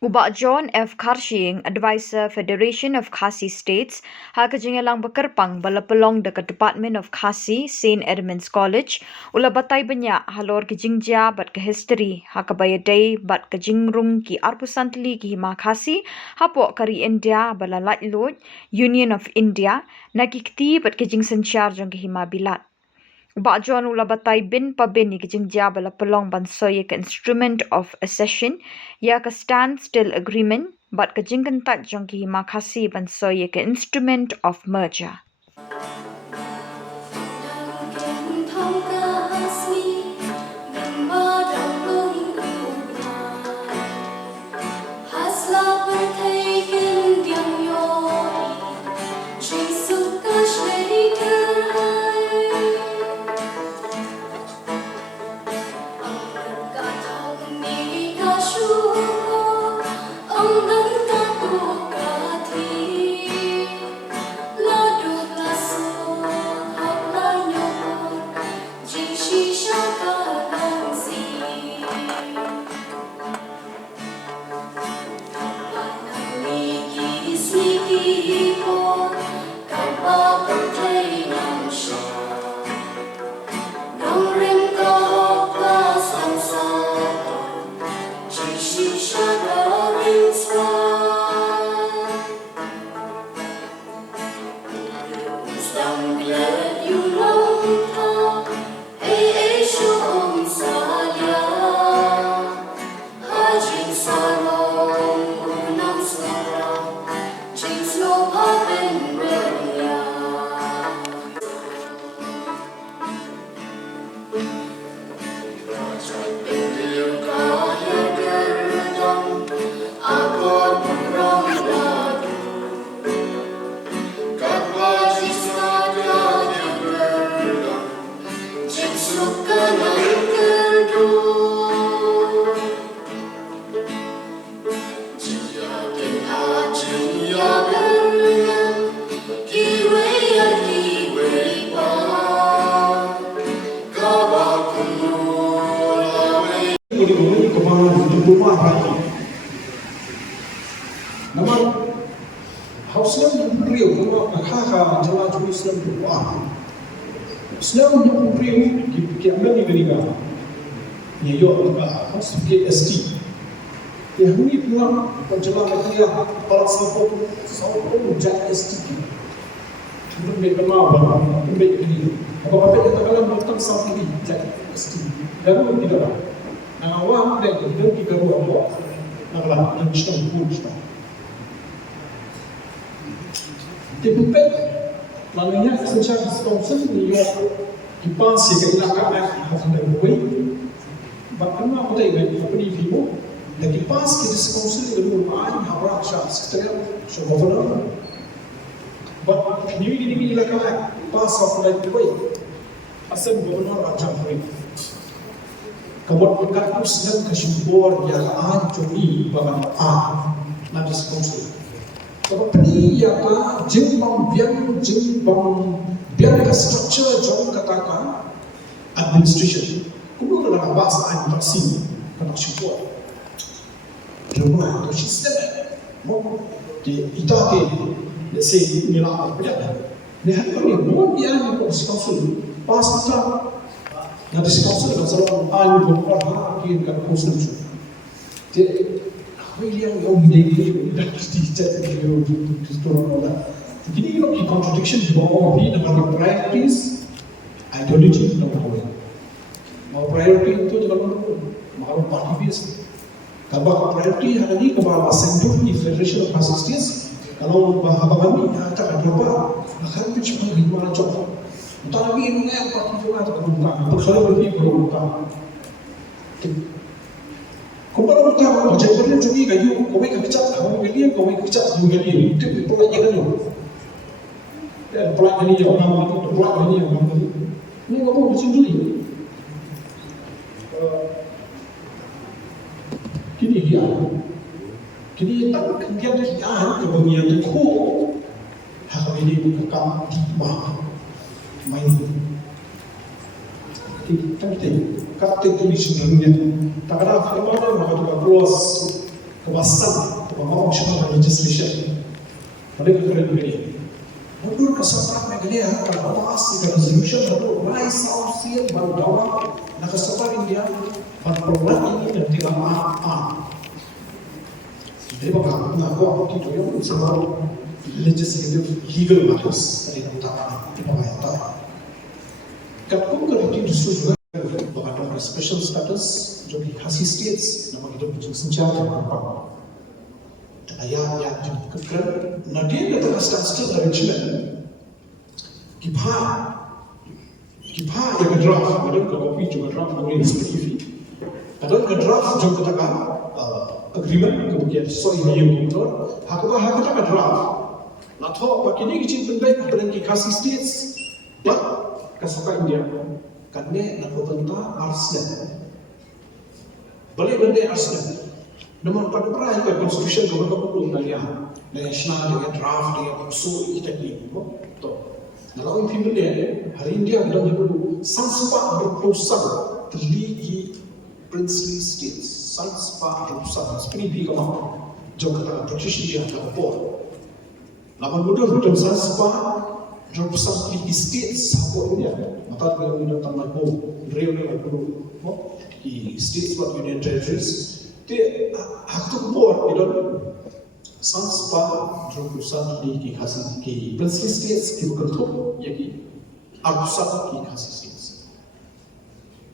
Ubak John F. Karshing, Advisor Federation of Khasi States, ha kejingelang bekerpang bala pelong dekat Department of Khasi, St. Edmunds College, ula batai banyak halor kejingja bat ke history, ha kabayadai bat kejingrung ki arpusantli ki hima Khasi, hapok kari India bala latlot, Union of India, nakikti bat kejing sensyar jong ki hima bilat. Ubak John ula batai bin pa bin ni kejingja bala pelong bansoy ke instrument of accession, ya ke standstill agreement, bat kejing kentat jong ki hima Khasi bansoy ke instrument of merger. Naman, hausnya beliau kuma akhaha jala juli Islam doa. Islam yang beliau ki amani beriga. Ni yo ka sebagai ST. Ya huni pula jala dia para sahabat jah ST. Untuk mereka mahu mereka ini. Apa yang kita kalau melakukan sampai jah ST. Dan tidak. Nah, awak mereka kita buat apa? Nak kita pun kita. Tempat lamanya secara sponsor dia dipasi ke ilaka yang sudah buat. Bahkan apa dia ini apa ni film? Dan dipasi ke sponsor itu bukan hanya syarikat sekitar governor. But ini ilaka pas apa dia buat? Asal governor raja buat. Kabut berkat Muslim kesyukur yang anjuri bahkan nanti sponsor. Company yang jimbang biar ke structure jom katakan administration. Kemudian dalam bahasa administrasi kata syukur. Jumlah itu sistem. Mau di itake, let's say nilai apa? Lihat kami mau dia ni konsul pas kita nanti konsul dan selalu berapa kian kan konsul tu. Yang ini tidak jadi ini contradiction bahwa ini dengan priorities, ideology dan lain. Mau priority itu jangan mahu party base. Kalau priority hari ini kepada center di Federation of Khasi States, kalau bahawa kami tak ada apa, akan cuma gimana coba. Entah lagi ini yang party juga tak buka, bersalah lebih berbuka. Kalau kita macam ni kayu, kau kecap, kau beli, kau kecap, kau beli, itu pelak jangan lo. Dan pelak ini jangan nama itu, pelak ini jangan nama itu. Ini kau pun macam tu ni. Kini dia, kini tak dia dia kebagian itu, hak ini kekam di bawah main. Kita kata tulis sebenarnya tak ada apa-apa nak buat close kebasan kepamau national legislation pada kekuatan begini mundur ke sepak negara kalau bahas di resolution baru rise out seal baru dawa nak sepak India program ini dan tidak jadi bagaimana nak buat kita yang semua legislative legal matters dari utama di bawah Kapung kerja disuruh bagaimana special status jadi khasi states nama kita punya senjata apa ayat yang dikekal nadia kata status arrangement kibha yang draft ada kopi juga draft boleh seperti ada draft juga katakan agreement kemudian soal yang betul hakba draft lato pakini kicin pendek berengki khasi states ya kasaka India karena nak bertentang Arsenal balik benda Arsenal namun pada perayaan ke constitution government perlu nanya national dia draft dia usul kita ni betul kalau ini benda hari India dah perlu sangat berperusaha terligi princely states sangat berperusaha seperti di kamar jauh kata British India tak apa lawan mudah betul sangat berperusaha di states support dia mata dia punya tangan real perlu di states buat union territories dia hak tu buat itu sanspa berperusaha di khasi di princely states di bukan ya di arusat di khasi states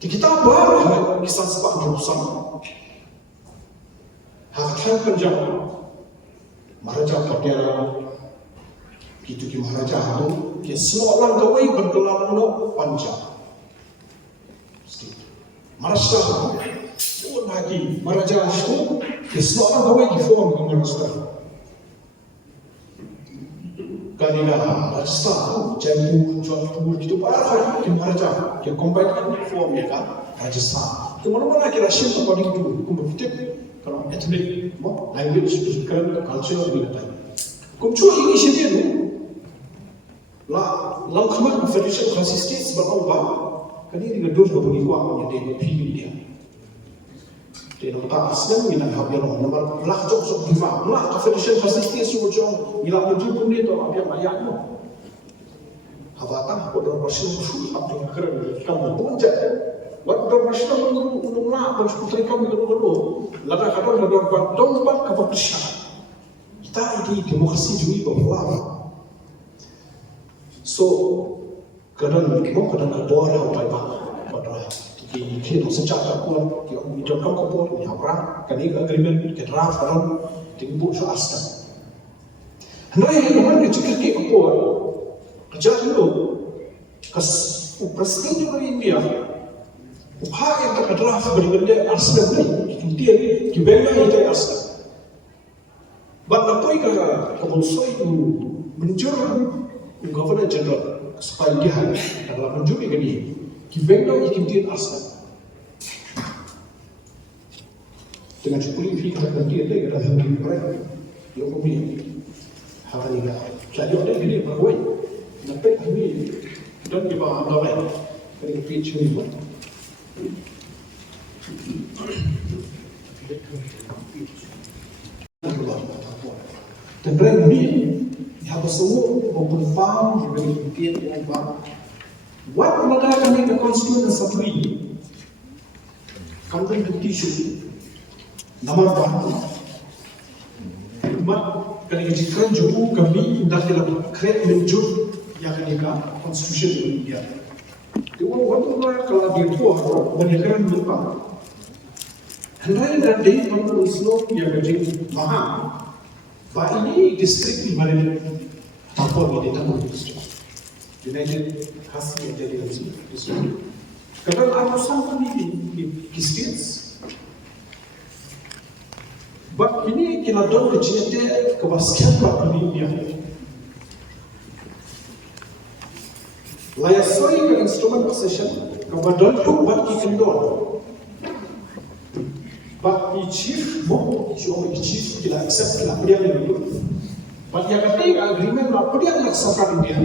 di kita baru di sanspa berperusaha hak Punjab Maharaja Patera itu di Maharaja itu dia semua orang gawai bergelar no Punjab Maharashtra pun lagi Maharaja itu dia semua orang gawai di form ke Maharashtra Kanina Rajasthan Jaipur Jodhpur itu para di Maharaja dia combine form ya kan Rajasthan itu mana-mana kira ship according to competitive kalau ethnic language physical culture bila tadi kumcu ini sini tu lang khamar federation consistence berubah kali ini gedung berbagi kuat yang dia pilih dia dia nak asal ni nak habis orang nomor lah jok diva lah federation consistence suruh jong ila maju pun dia tu apa yang ayat tu hawatan pada versi musuh apa yang keren kamu pun jadi waktu versi tu lah berputri kamu dulu lada kadang ada dompat keputusan kita ini demokrasi juga bahwa so kadang keluar apa pada kita sejak aku yang hidup kamu keluar ni apa kali agreement kita draft kadang tinggal so asal hendak yang mana jika kita keluar kerja dulu kas presiden juga India upah yang terdraft berbenda asal ni dia dibela itu asal bapak koi kebosoi itu menjurus Governor General supaya dia dalam menjadi gini, kita ikin asal dengan cukup ini kita dia kita hendak mereka, dia kami hari ini jadi orang ini berbuat, nampak ini dan kita ambil dari pitch ini. Dan mereka ini habis semua memperfaham dari pikiran yang baru. What mengatakan ini konstitusi Assembly? Kampung petition nomor baru. Umat kali jika jauh kami hendak dalam create menjur yang kena konstitusi India. Dewan waktu kalau dia buat menyegarkan lupa. Hendak dan dia mengusul yang jadi mahal. Pak ini distrik di mana apa ini dalam distrik United Khasi yang jadi distrik. Kadang aku sampai di distrik. Bab ini kita dorong kecilnya kebaskian bab ini dia. Layak soi ke instrument possession kebadan tu bab ikendor. But the chief, the chief kita accept kita dia dulu. But yang ketiga agreement lah dia nak sokap dia.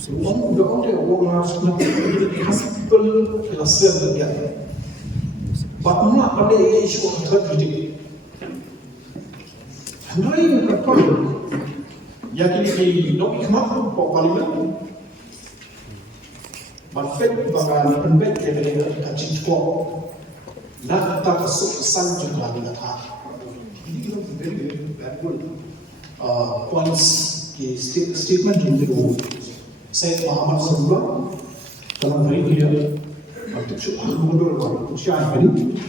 Semua orang dia orang harus nak di hospital kelasnya dia. but not only issue of third reading. Handai berkata, yakin di nok hikmah for parliament, but fact bagan penbet dari kacik kok, nak tak kesuk san juga nak tak. Ini kita very valuable points di statement itu. Saya Muhammad Rasulullah dalam hari ini untuk mundur usia ini,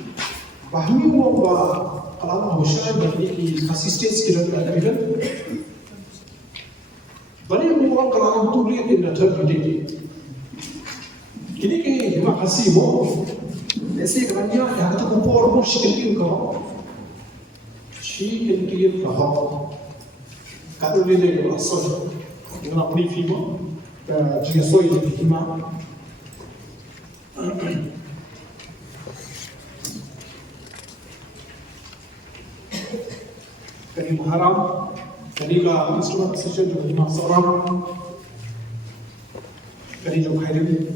pahami bahwa kalau usia bagi assistance kita ada kan, banyak orang kalau tu lihat di third reading. Kini terima kasih mo. Nasi kerana yang itu kumpul mo sikitin kau, sikitin kau. Kalau dia le asal, dengan apa ni film, jika soal itu film. Kali muharam, kali ka instrument session juga lima seorang, kali juga hadirin.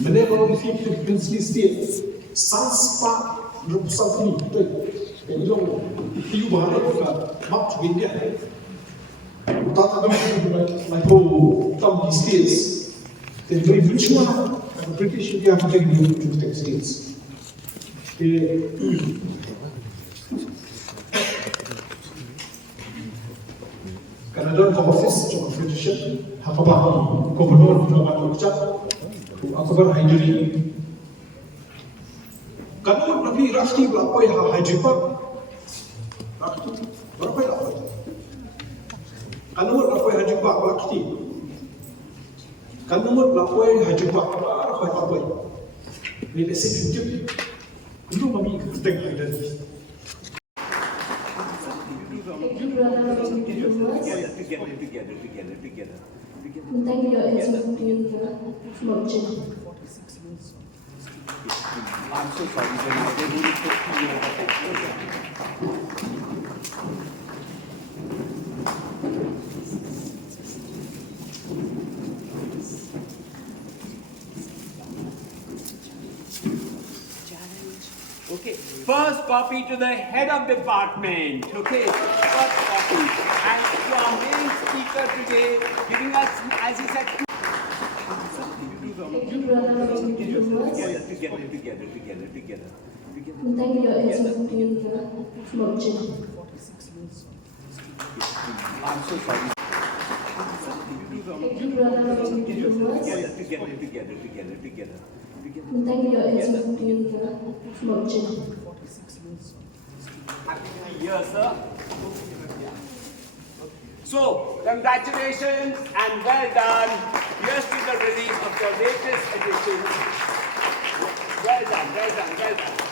Mana kalau di film princely state, sans pas representatif, yang itu tiu bahaya juga, mak juga India. Tak ada like some di states, dan very virtual. British India have taken the United States. Canada office of British Hakabah, Governor Jawa Ucap, Akbar Haidari. Kanun Nabi Rashti Blapoy Hajipa, Blapoy Blapoy. Kanun Blapoy Hajipa Rashti. Kanun Blapoy Hajipa. Apa? Ini sensitif. Itu kami ketengah dan. Together. Thank you, I'm so sorry, Okay, first copy to the head of department. Okay, first copy. And to our main speaker today, giving us, as he said, together. Thank you, I'm so sorry. Together. Happy New Year, sir. So, congratulations and well done. Here's to the release of your latest edition. Well done.